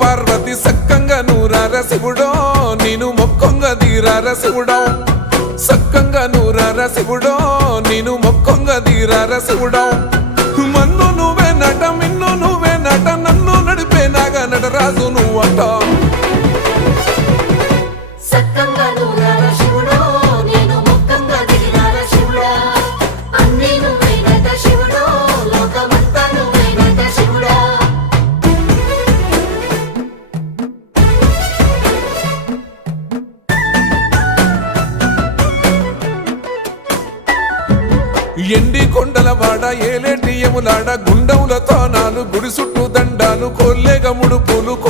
పార్వతి సక్కంగా నూరార శివుడో నేను మొక్కంగా తీరార శివుడో సక్కంగా నూరార శివుడో నేను మొక్కంగా తీరార శివుడో మన్ను నువ్వే నట మిన్ను నువ్వే నట నన్ను నడిపే నాగా నటరాజు నువ్వంట ఎండి కొండల వాడ ఏలేటి యములాడ గుండముల తానాలు గుడి చుట్టూ దండాలు కోల్లేగ ముడుపు